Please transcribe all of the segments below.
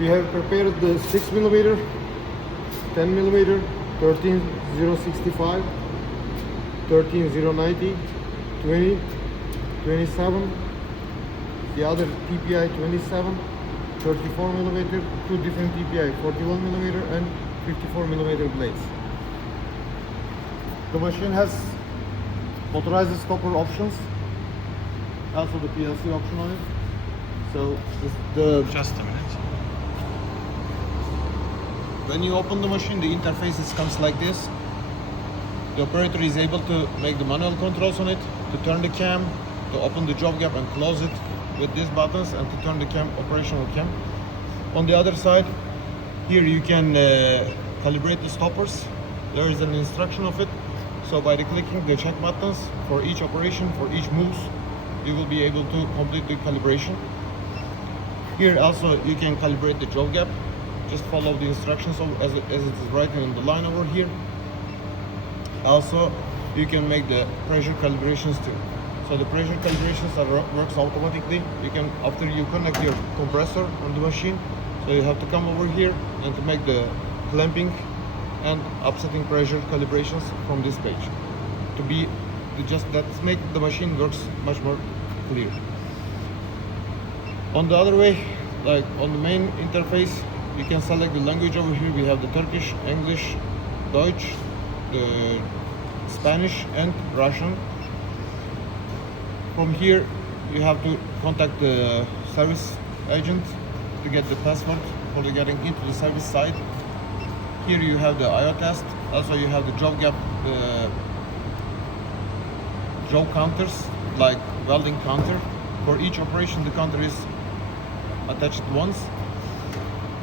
We have prepared the 6mm, 10mm, 13065, 13090, 20, 27, the other TPI 27, 34mm, two different TPI, 41mm and 54mm blades. The machine has motorized stopper options, also the PLC option on it. So Just a minute. when you open the machine, the interface comes like this. The operator is able to make the manual controls on it, to turn the cam, to open the job gap and close it with these buttons, and to turn the cam, operational cam. On the other side, here you can calibrate the stoppers. There is an instruction of it. So by clicking the check buttons for each operation, for each moves, you will be able to complete the calibration. Here also you can calibrate the job gap. Just follow the instructions as it is written in the line over here. Also, you can make the pressure calibrations too. So the pressure calibrations works automatically. You can, after you connect your compressor on the machine, so you have to come over here and to make the clamping and upsetting pressure calibrations from this page. That make the machine works much more clear. On the other way, like on the main interface, you can select the language over here. We have the Turkish, English, Deutsch, the Spanish and Russian. From here you have to contact the service agent to get the password for getting into the service side. Here you have the IO test. Also you have the job gap job counters, like welding counter. For each operation the counter is attached once,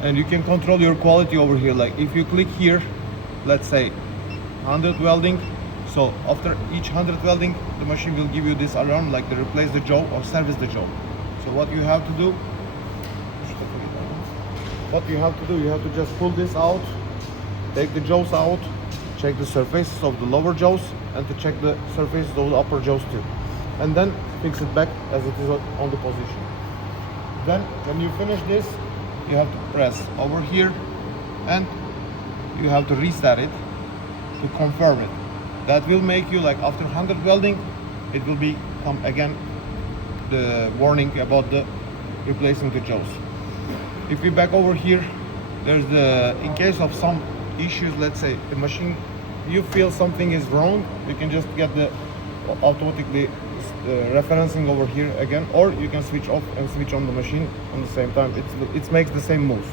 and you can control your quality over here. Like if you click here, let's say 100 welding, so after each 100 welding the machine will give you this alarm, like to replace the job or service the job. So what you have to do, you have to just pull this out, take the jaws out, check the surfaces of the lower jaws, and to check the surfaces of the upper jaws too, and then fix it back as it is on the position. Then when you finish this, you have to press over here and you have to restart it to confirm it. That will make you, like after 100 welding, it will become again the warning about the replacing the jaws. If we back over here, there's the, in case of some issues, let's say the machine, you feel something is wrong, you can just get the automatically referencing over here again, or you can switch off and switch on the machine on the same time. It makes the same moves.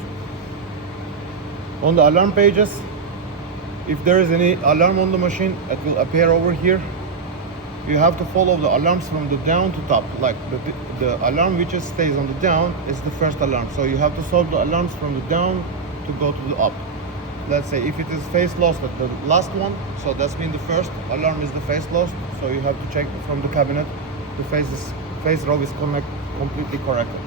On the alarm pages, if there is any alarm on the machine, it will appear over here. You have to follow the alarms from the down to top. Like the alarm which stays on the down is the first alarm. So you have to solve the alarms from the down to go to the up. Let's say if it is phase lost at the last one, so that's mean the first alarm is the phase lost. So you have to check from the cabinet the phase row is completely corrected.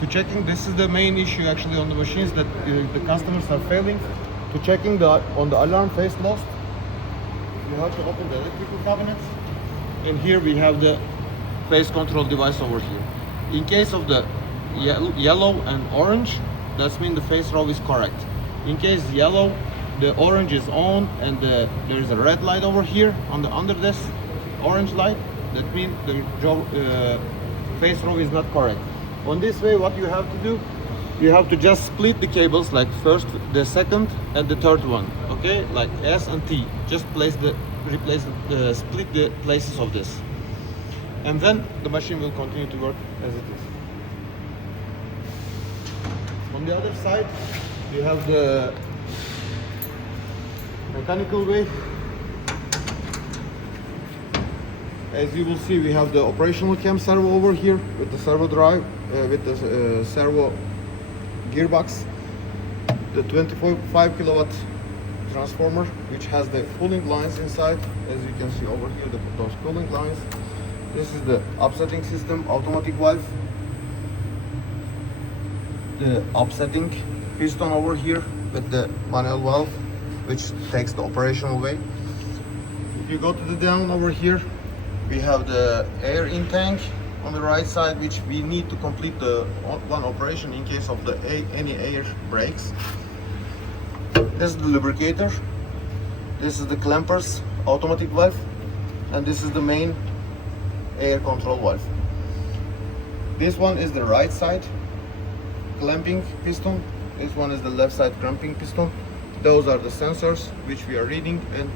To checking, this is the main issue actually on the machines that the customers are failing. To checking on the alarm phase lost, you have to open the electrical cabinets, and here we have the phase control device over here. In case of the yellow and orange, that means the phase row is correct. In case yellow, the orange is on, and there is a red light over here under this orange light, that means the phase row is not correct. On this way, what you have to do, you have to just split the cables, like first, the second, and the third one. Okay, like S and T. Just split the places of this, and then the machine will continue to work as it is. On the other side, you have the mechanical way. As you will see, we have the operational cam servo over here with the servo drive, with the servo gearbox, the 25 kilowatt transformer, which has the cooling lines inside. As you can see over here, those cooling lines. This is the upsetting system, automatic valve, the upsetting piston over here with the manual valve, which takes the operational way. If you go to the down over here, we have the air in tank on the right side, which we need to complete the one operation in case of the any air breaks. This is the lubricator, this is the clampers automatic valve, and this is the main air control valve. This one is the right side clamping piston, this one is the left side clamping piston. Those are the sensors which we are reading and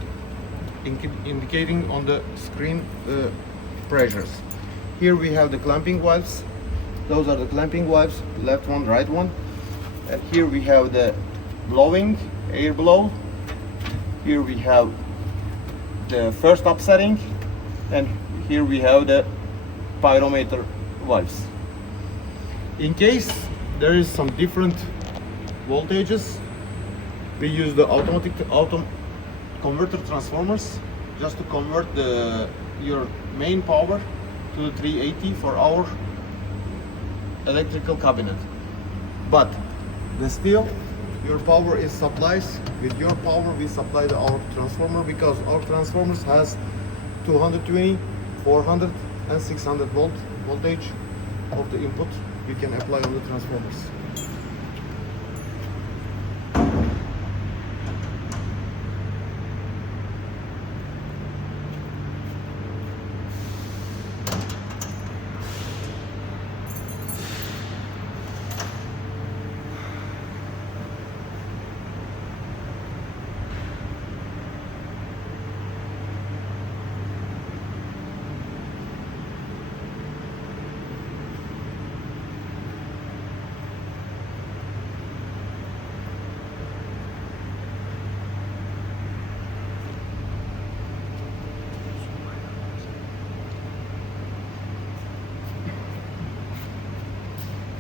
indicating on the screen the pressures. Here we have the clamping valves. Those are the clamping valves, left one, right one. And here we have the blowing, air blow. Here we have the first upsetting, and here we have the pyrometer valves. In case there is some different voltages, we use the automatic auto converter transformers just to convert your main power to the 380 for our electrical cabinet. But still your power is supplied with your power. We supply our transformer because our transformers has 220, 400 and 600 volt voltage of the input we can apply on the transformers.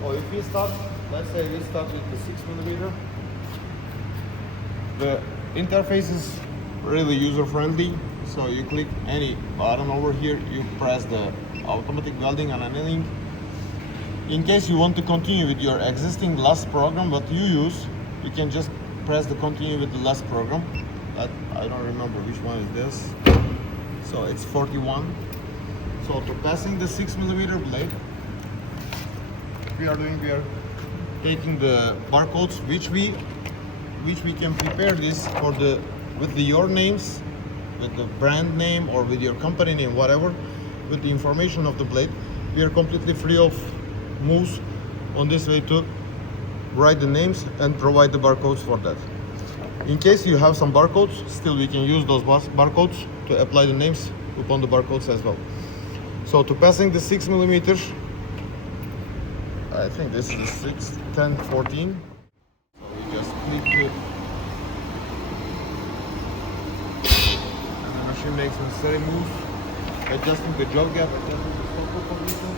So if we start, let's say we start with the 6mm, the interface is really user friendly. So you click any button over here, you press the automatic welding and annealing. In case you want to continue with your existing last program that you use, you can just press the continue with the last program. That I don't remember which one is this. So it's 41. So to passing the 6mm blade, we are taking the barcodes which we can prepare this for with your names, with the brand name or with your company name, whatever, with the information of the blade. We are completely free of moves on this way to write the names and provide the barcodes for that. In case you have some barcodes, still we can use those barcodes to apply the names upon the barcodes as well. So to passing the 6mm, I think this is the 6, 10, 14. So we just click it, and the machine makes necessary moves, adjusting the jaw gap, adjusting the stopper position.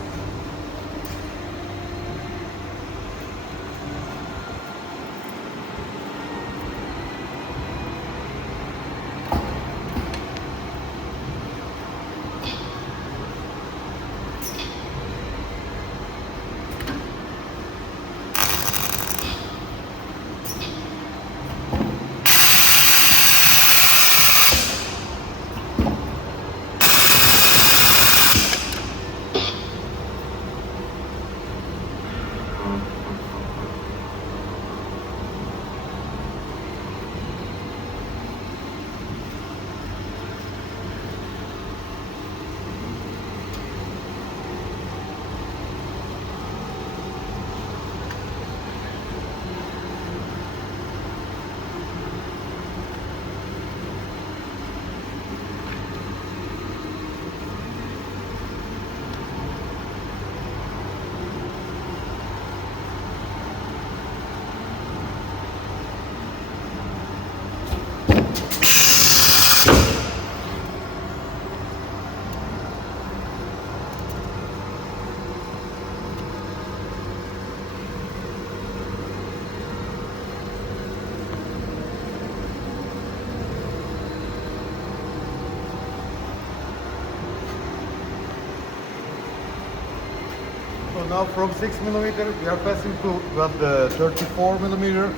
So now from 6mm we are passing to the 34mm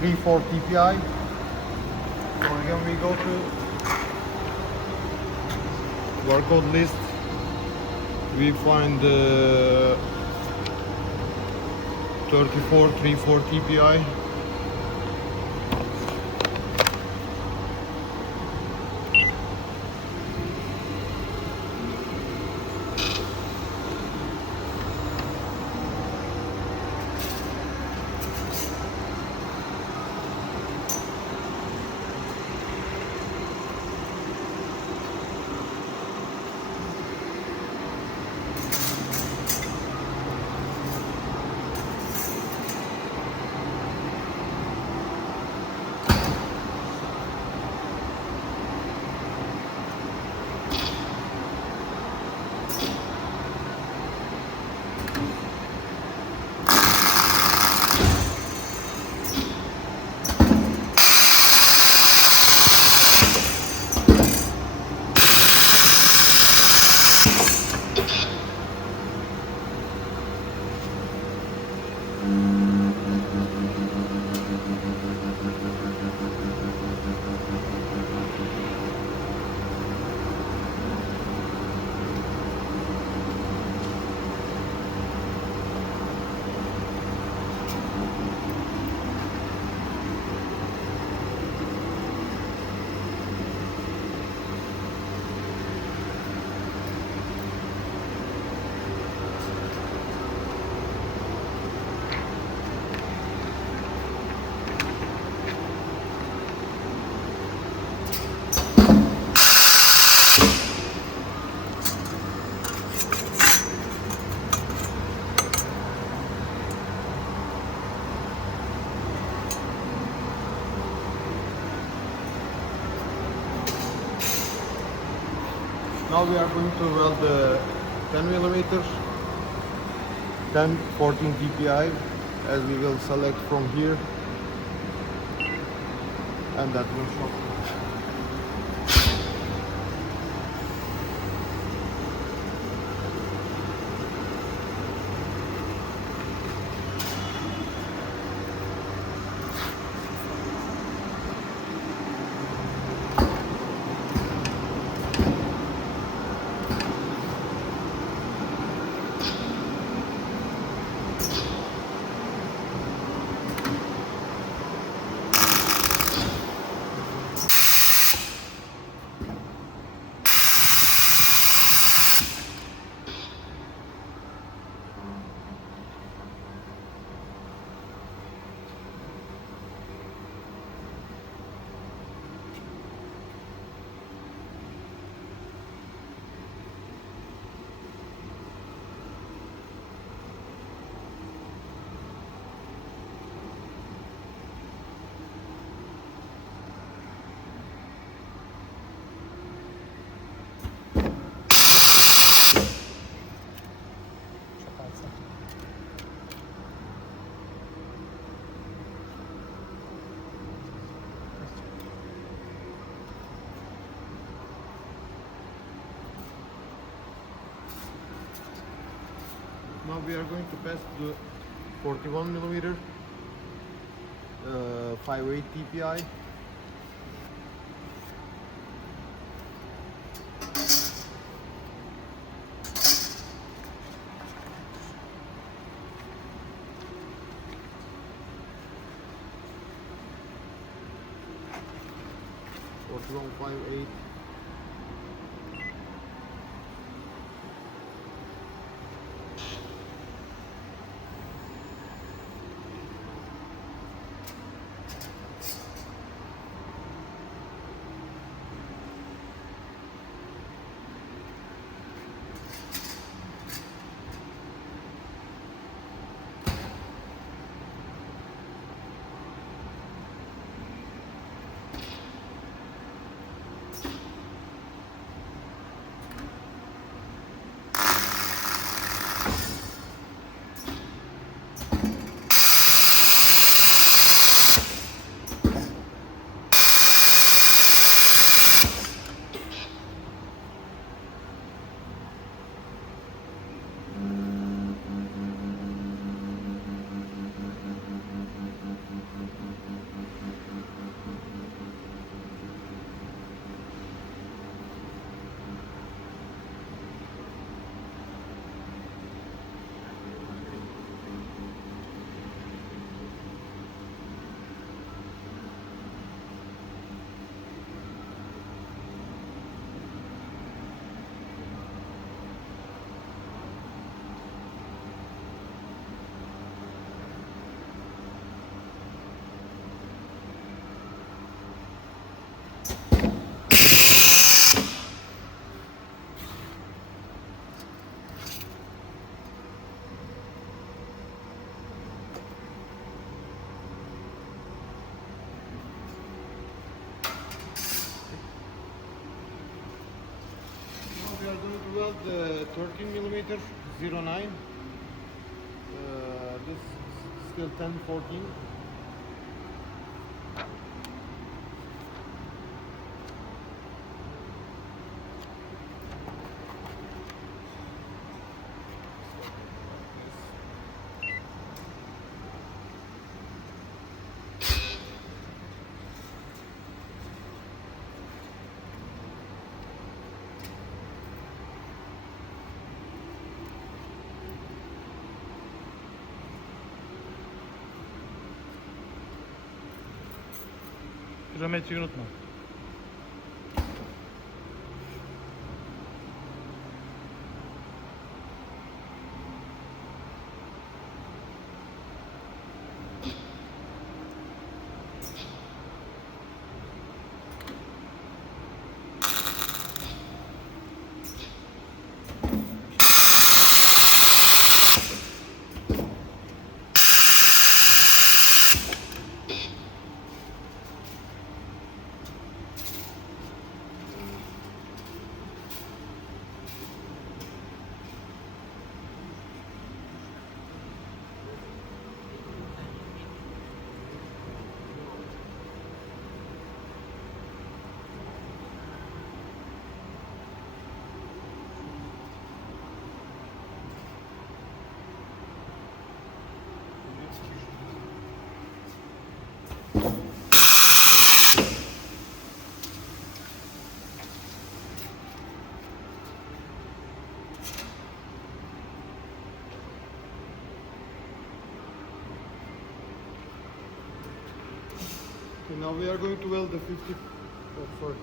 3/4 TPI. So again we go to barcode list, we find 34 TPI. Now we are going to weld the 10 millimeters, 10, 14 TPI, as we will select from here, and that will show. Now we are going to pass the 41 millimeter, 5/8 TPI. Long 5/8. weld the 13 millimeter 09. This is still 1014. Kilometreyi unutma. Okay, now we are going to weld the 50. Oh, sorry.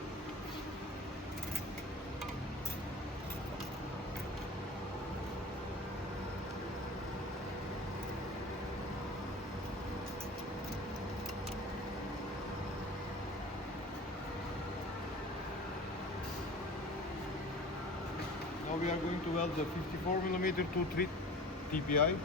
Now we are going to weld the 54 millimeter 2-3 TPI.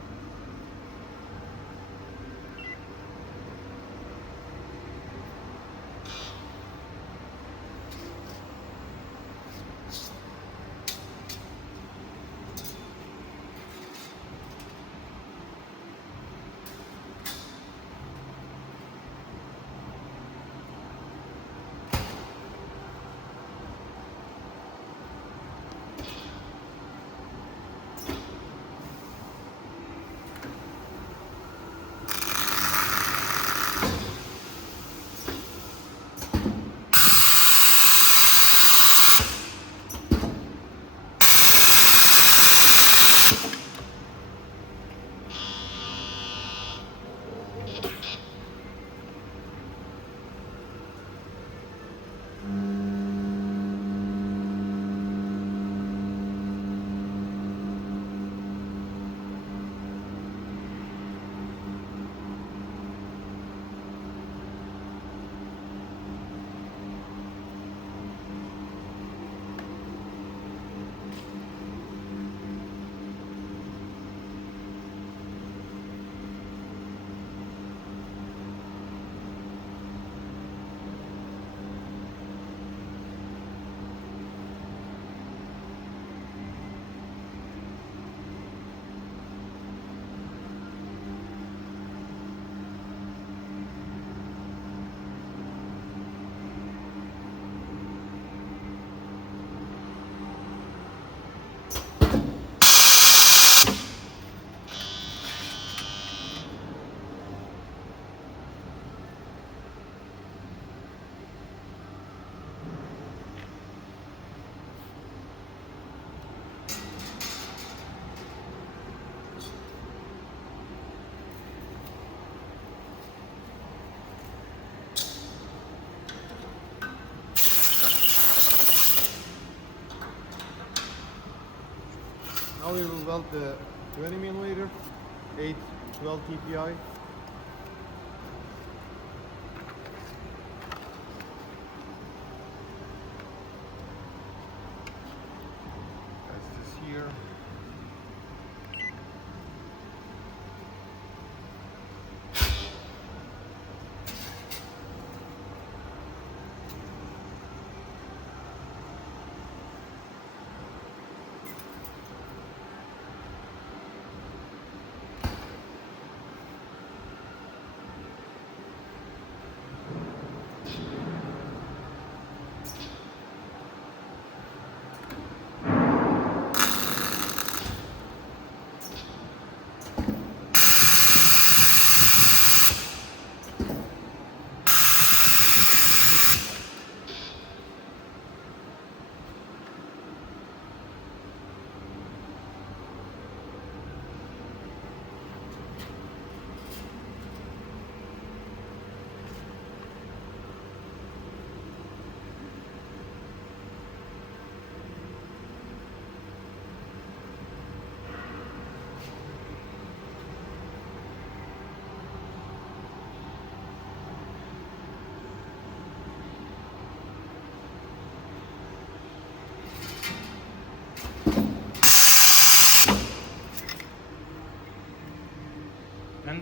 Now we will weld the 20 millimeter 8-12 TPI. That's this here.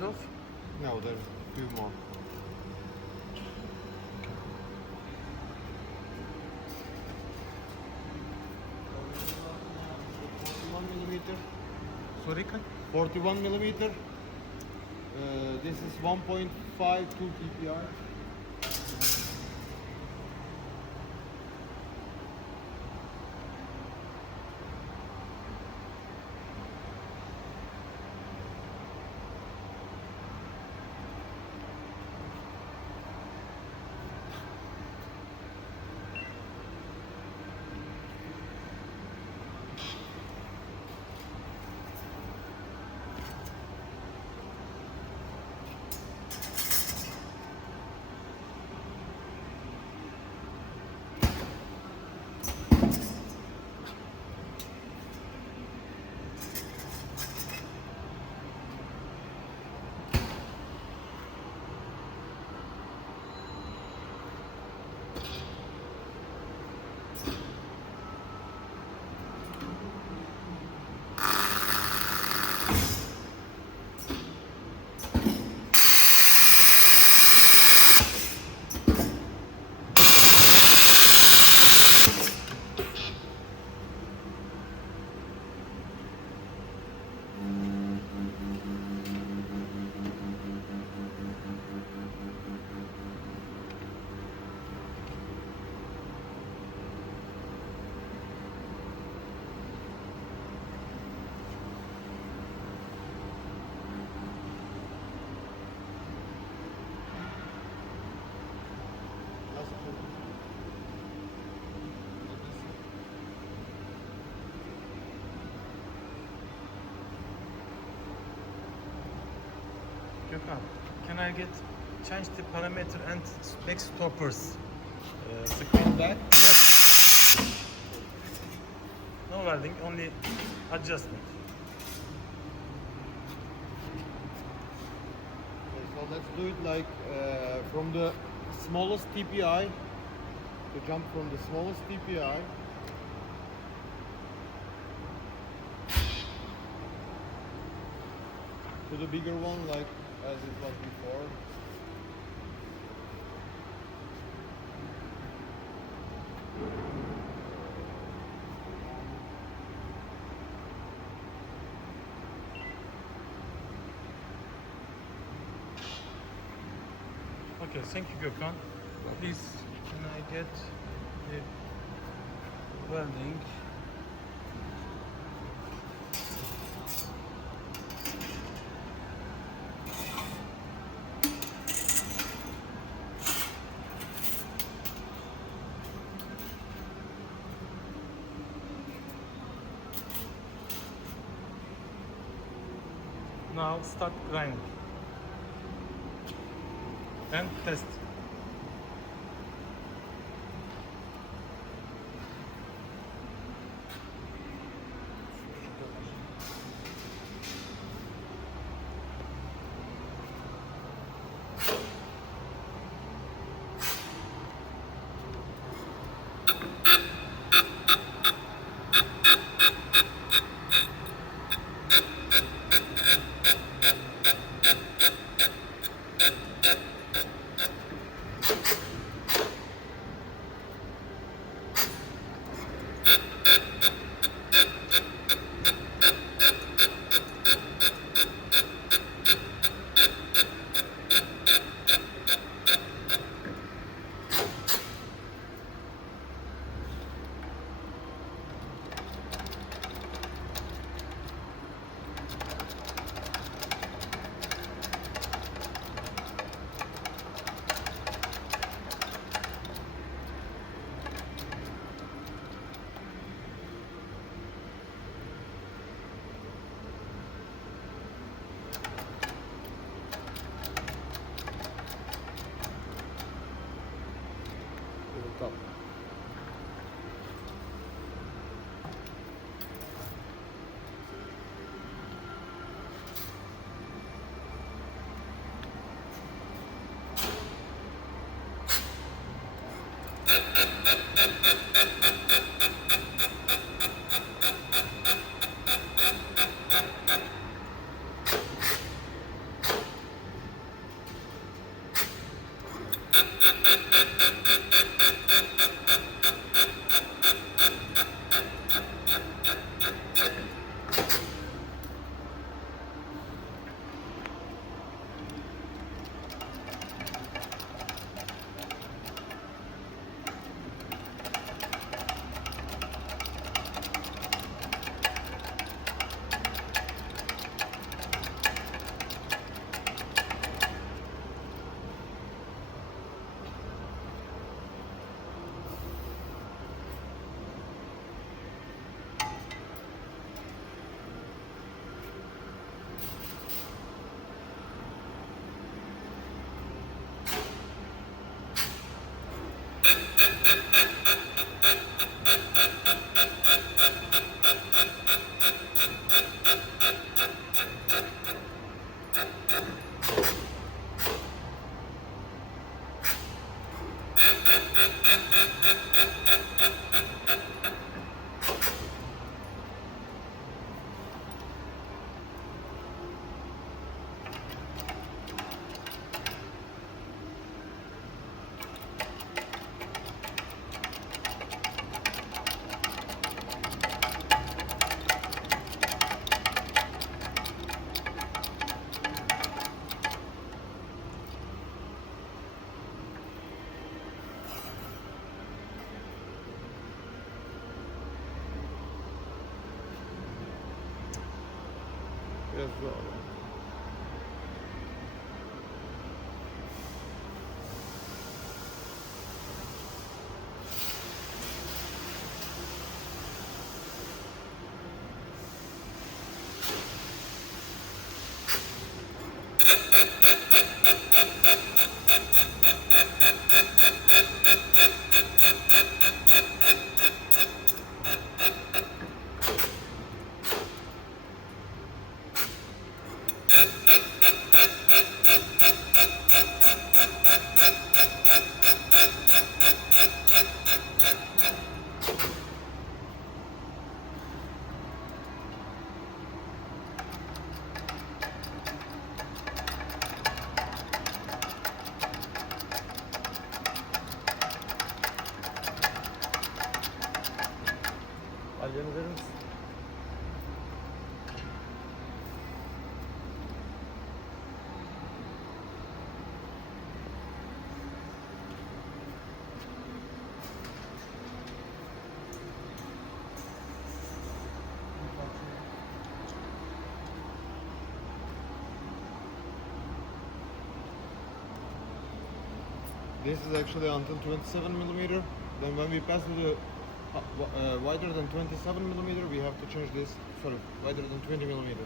end of? No, there's a few more. Sorry, cut. 41 millimeter. This is 1.52 PPR. Gökhan, can I get change the parameter and back stoppers? Screen Back? Yes. No welding, only adjustment. Okay, so let's do it like from the smallest TPI, to jump from the smallest TPI to the bigger one, like as it was before. Okay, thank you, Gökhan. Please, can I get the welding? Now start grinding and test. Top. biraz zor. Alyanı verir misin? This is actually until 27 millimeter. Then when we pass to the wider than 27 millimeter, we have to change this. Sorry, wider than 20 millimeter.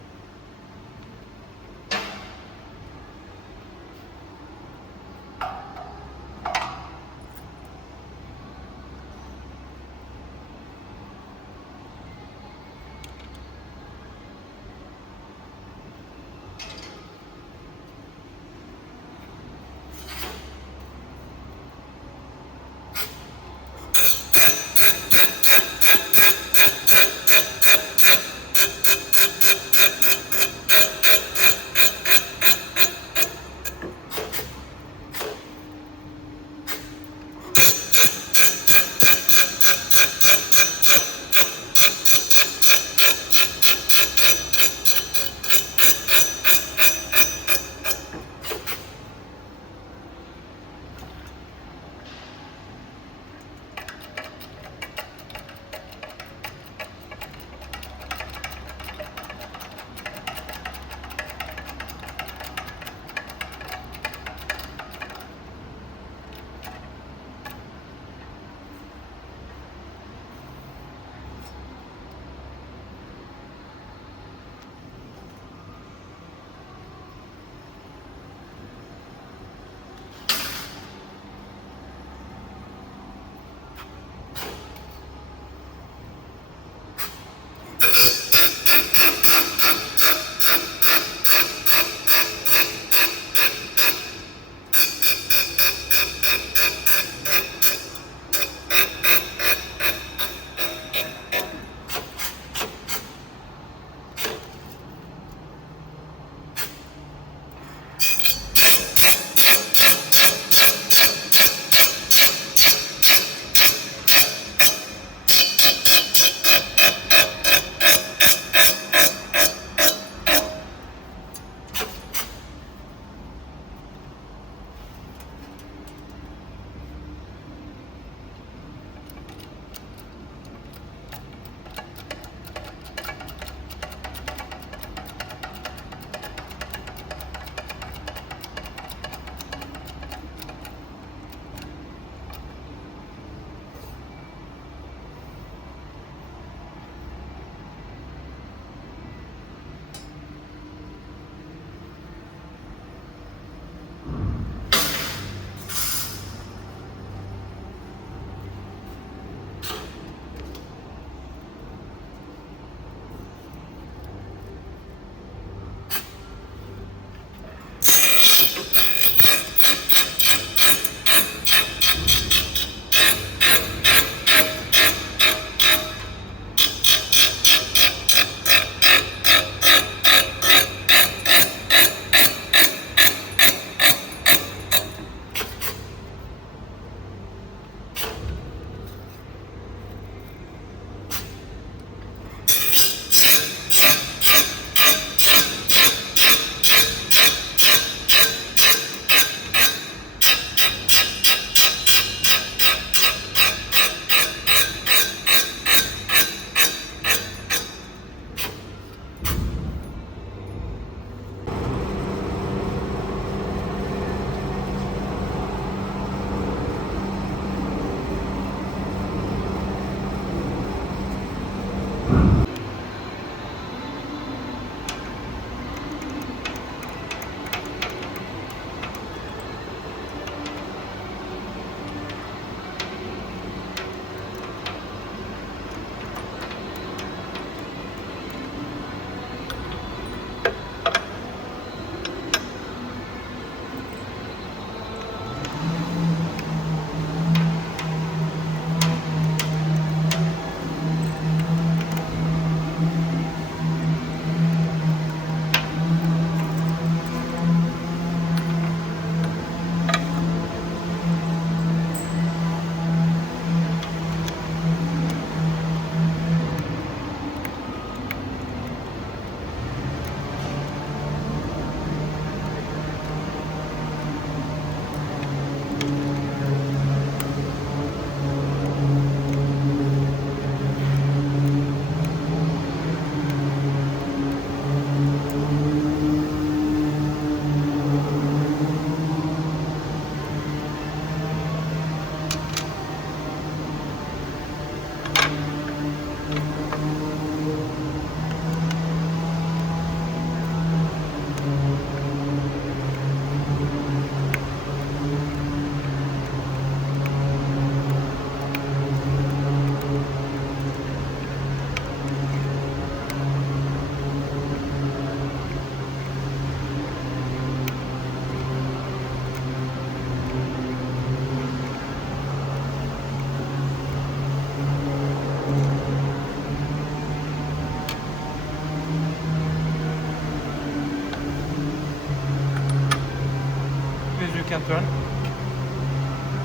can turn.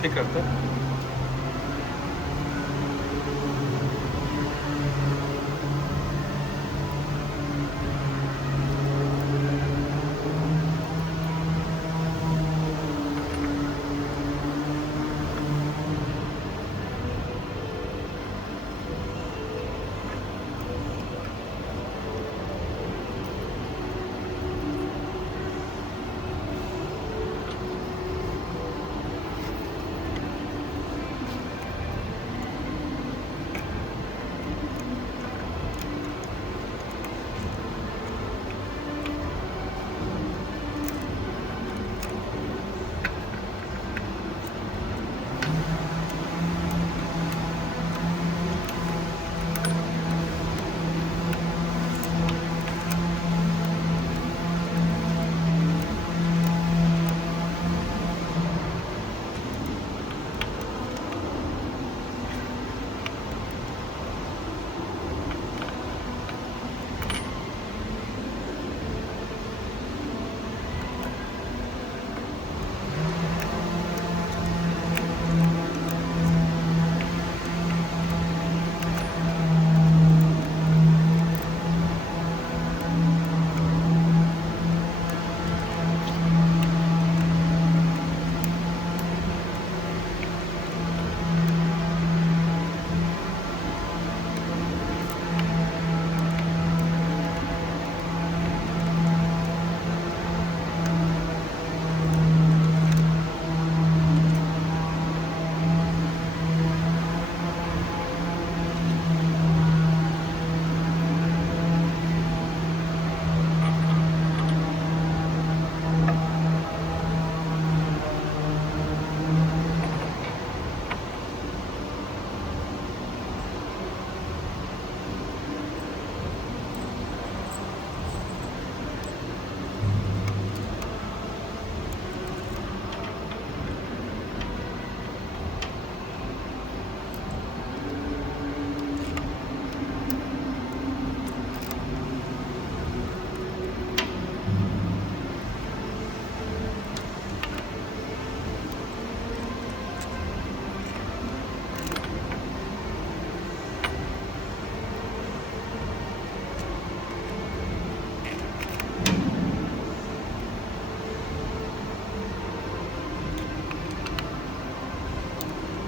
Tekrar tak.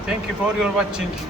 Thank you for your watching.